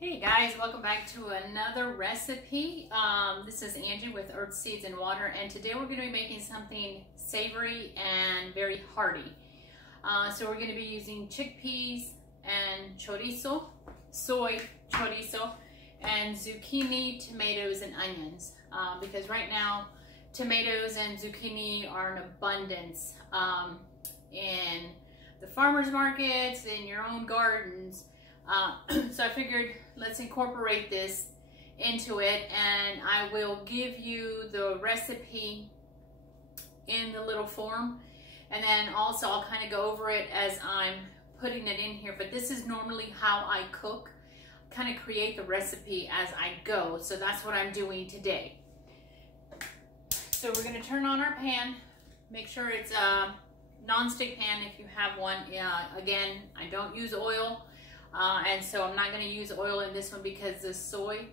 Hey guys, welcome back to another recipe. This is Angie with Earth Seeds and Water, and today we're going to be making something savory and very hearty. So we're going to be using chickpeas and chorizo, soy chorizo, and zucchini, tomatoes, and onions. Because right now, tomatoes and zucchini are in abundance in the farmers markets, in your own gardens. So I figured let's incorporate this into it, and I will give you the recipe in the little form, and then also I'll kind of go over it as I'm putting it in here. But this is normally how I cook, kind of create the recipe as I go. So that's what I'm doing today. So we're going to turn on our pan. Make sure it's a non-stick pan if you have one. Again, I don't use oil. And so I'm not going to use oil in this one because the soy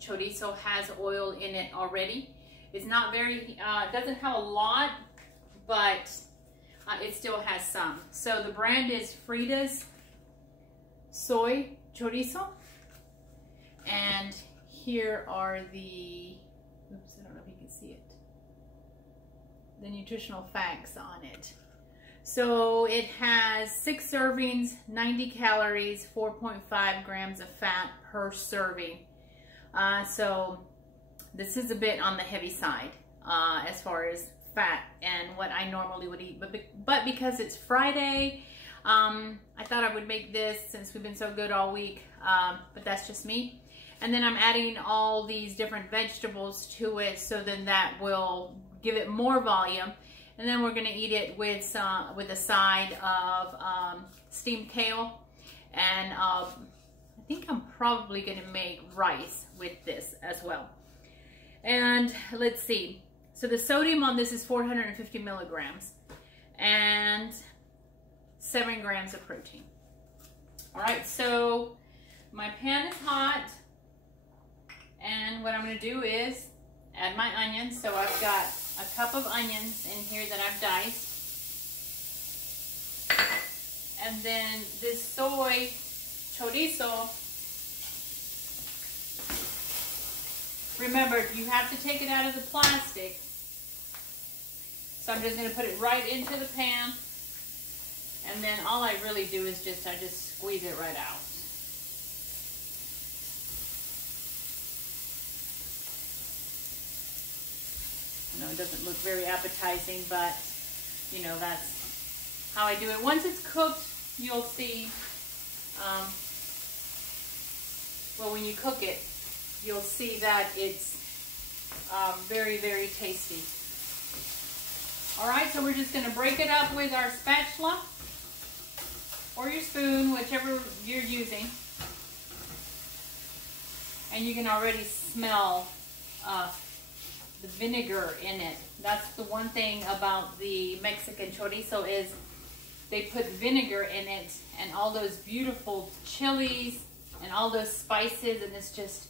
chorizo has oil in it already. It's not very, it doesn't have a lot, but it still has some. So the brand is Frida's Soy Chorizo. And here are the, oops, I don't know if you can see it, the nutritional facts on it. So it has 6 servings, 90 calories, 4.5 grams of fat per serving. So this is a bit on the heavy side as far as fat and what I normally would eat. But because it's Friday, I thought I would make this since we've been so good all week. But that's just me. And then I'm adding all these different vegetables to it, so then that will give it more volume. And then we're going to eat it with a side of steamed kale, and I think I'm probably going to make rice with this as well. And let's see. So the sodium on this is 450 milligrams and 7 grams of protein. All right, so my pan is hot, and what I'm going to do is add my onions. So I've got a cup of onions in here that I've diced. And then this soy chorizo, remember, you have to take it out of the plastic. So I'm just going to put it right into the pan. And then all I really do is I just squeeze it right out. You know, it doesn't look very appetizing, but you know, that's how I do it. Once it's cooked, you'll see, well, when you cook it, you'll see that it's very, very tasty. All right, so we're just going to break it up with our spatula or your spoon, whichever you're using. And you can already smell the vinegar in it. That's the one thing about the Mexican chorizo, is they put vinegar in it, and all those beautiful chilies and all those spices, and it's just,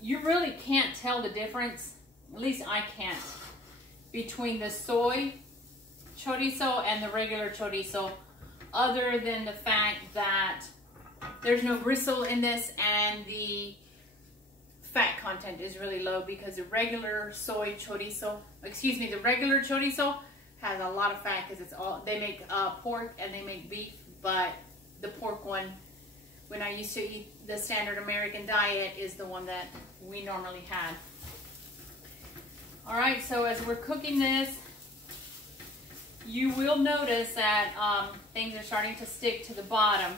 you really can't tell the difference, at least I can't, between the soy chorizo and the regular chorizo, other than the fact that there's no gristle in this, and the fat content is really low, because the regular soy chorizo, the regular chorizo has a lot of fat, because it's all, they make pork and they make beef, but the pork one, when I used to eat the standard American diet, is the one that we normally had. All right, so as we're cooking this, you will notice that things are starting to stick to the bottom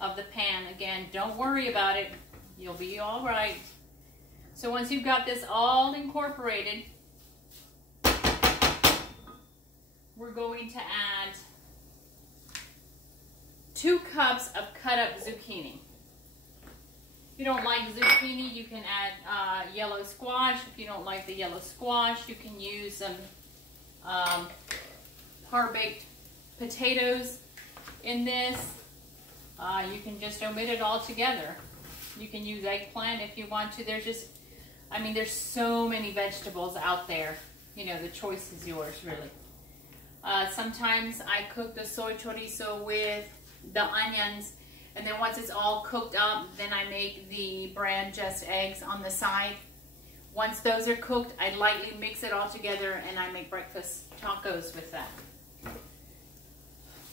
of the pan. Again, don't worry about it. You'll be all right. So once you've got this all incorporated, we're going to add 2 cups of cut up zucchini. If you don't like zucchini, you can add yellow squash. If you don't like the yellow squash, you can use some hard-baked potatoes in this. You can just omit it all together. You can use eggplant if you want to. There's just, I mean, there's so many vegetables out there. You know, the choice is yours, really. Sometimes I cook the soy chorizo with the onions, And then once it's all cooked up, then I make the brand just eggs on the side. Once those are cooked, I lightly mix it all together and I make breakfast tacos with that.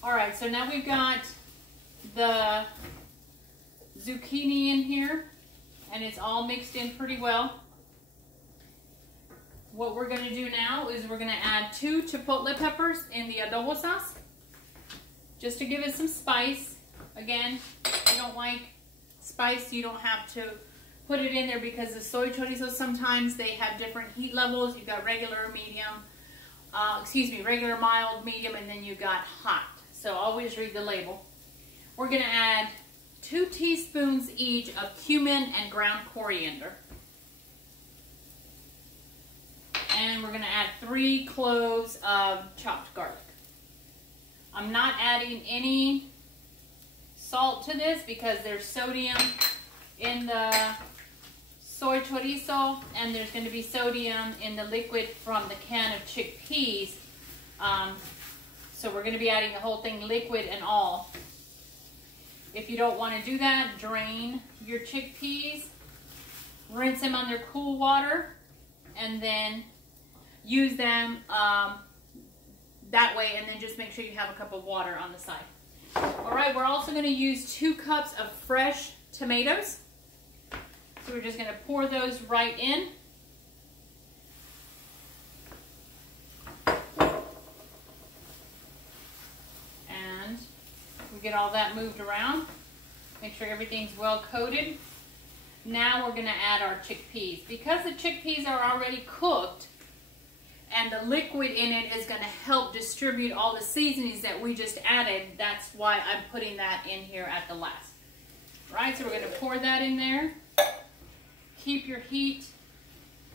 All right, so now we've got the zucchini in here and it's all mixed in pretty well. What we're going to do now is we're going to add 2 chipotle peppers in the adobo sauce just to give it some spice. Again, if you don't like spice, you don't have to put it in there because the soy chorizo, sometimes they have different heat levels. You've got regular, medium, regular, mild, medium, and then you've got hot. So always read the label. We're going to add 2 teaspoons each of cumin and ground coriander. And we're going to add 3 cloves of chopped garlic. I'm not adding any salt to this because there's sodium in the soy chorizo and there's going to be sodium in the liquid from the can of chickpeas. So we're going to be adding the whole thing liquid and all. If you don't want to do that, drain your chickpeas, rinse them under cool water, and then use them that way, and then just make sure you have a cup of water on the side. All right, we're also going to use 2 cups of fresh tomatoes. So we're just going to pour those right in. And we get all that moved around. Make sure everything's well coated. Now we're going to add our chickpeas. Because the chickpeas are already cooked and the liquid in it is going to help distribute all the seasonings that we just added, that's why I'm putting that in here at the last. Right, so we're going to pour that in there. Keep your heat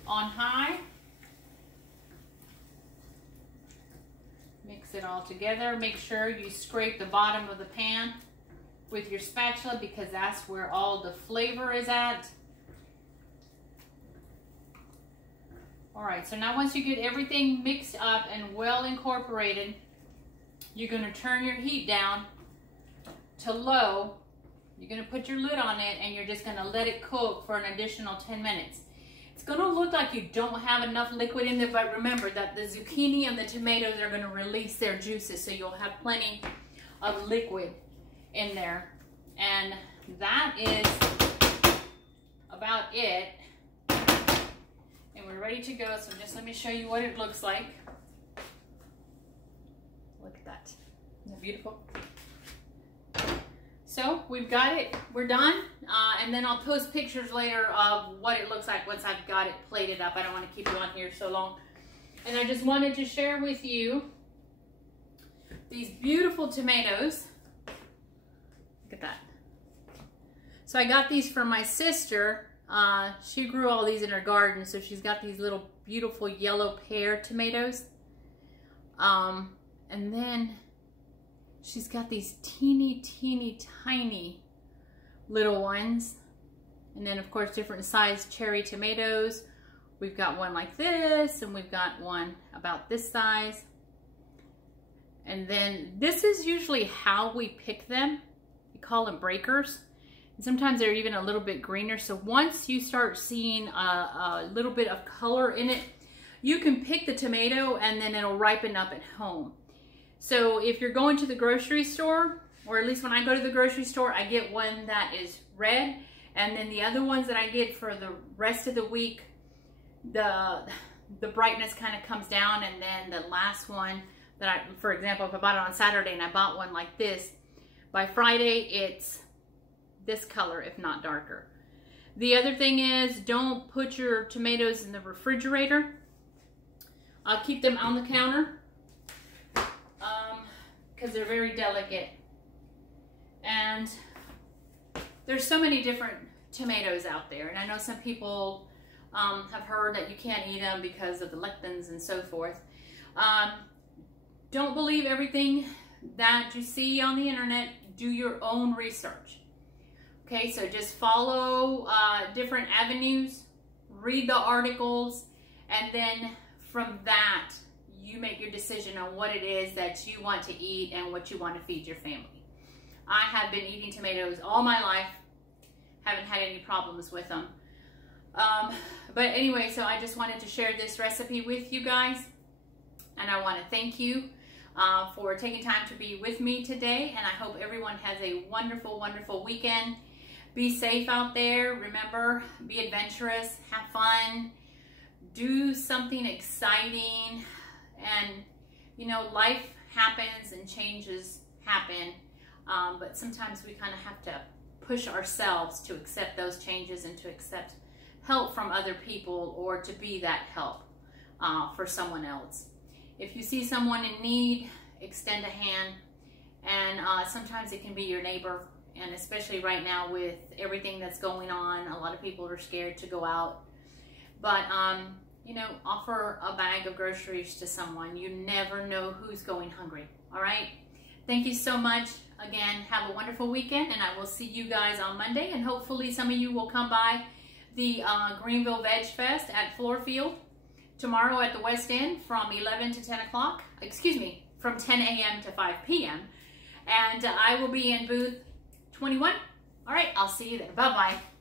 on high. Mix it all together. Make sure you scrape the bottom of the pan with your spatula because that's where all the flavor is at. All right, so now once you get everything mixed up and well incorporated, you're going to turn your heat down to low. You're going to put your lid on it and you're just going to let it cook for an additional 10 minutes. It's going to look like you don't have enough liquid in there, but remember that the zucchini and the tomatoes are going to release their juices, so you'll have plenty of liquid in there. And that is about it. And we're ready to go, so just let me show you what it looks like. Look at that. Isn't that beautiful? So we've got it, we're done, and then I'll post pictures later of what it looks like once I've got it plated up. I don't want to keep you on here so long. And I just wanted to share with you these beautiful tomatoes. Look at that. So I got these from my sister. She grew all these in her garden, so she's got these little beautiful yellow pear tomatoes. And then she's got these teeny, teeny, tiny little ones. And then, of course, different sized cherry tomatoes. We've got one like this, and we've got one about this size. And then this is usually how we pick them. We call them breakers. And sometimes they're even a little bit greener. So once you start seeing a little bit of color in it, you can pick the tomato and then it'll ripen up at home. So if you're going to the grocery store, or at least when I go to the grocery store, I get one that is red. And then the other ones that I get for the rest of the week, the brightness kind of comes down. And then the last one that I, for example, if I bought it on Saturday and I bought one like this, by Friday it's this color, if not darker. The other thing is, don't put your tomatoes in the refrigerator. I'll keep them on the counter because they're very delicate. And there's so many different tomatoes out there, and I know some people have heard that you can't eat them because of the lectins and so forth. Don't believe everything that you see on the internet. Do your own research. Okay, so just follow different avenues, read the articles, and then from that, you make your decision on what it is that you want to eat and what you want to feed your family. I have been eating tomatoes all my life. Haven't had any problems with them. But anyway, so I just wanted to share this recipe with you guys. And I want to thank you for taking time to be with me today. And I hope everyone has a wonderful, wonderful weekend. Be safe out there. Remember, be adventurous, have fun, do something exciting. And, you know, life happens and changes happen. But sometimes we kind of have to push ourselves to accept those changes and to accept help from other people, or to be that help for someone else. If you see someone in need, extend a hand. And sometimes it can be your neighbor. And especially right now with everything that's going on, a lot of people are scared to go out. But, you know, offer a bag of groceries to someone. You never know who's going hungry. All right? Thank you so much. Again, have a wonderful weekend, and I will see you guys on Monday. And hopefully some of you will come by the Greenville Veg Fest at Floorfield tomorrow at the West End from 11 to 10 o'clock. Excuse me, from 10 a.m. to 5 p.m. And I will be in booth 21. All right, I'll see you there. Bye-bye.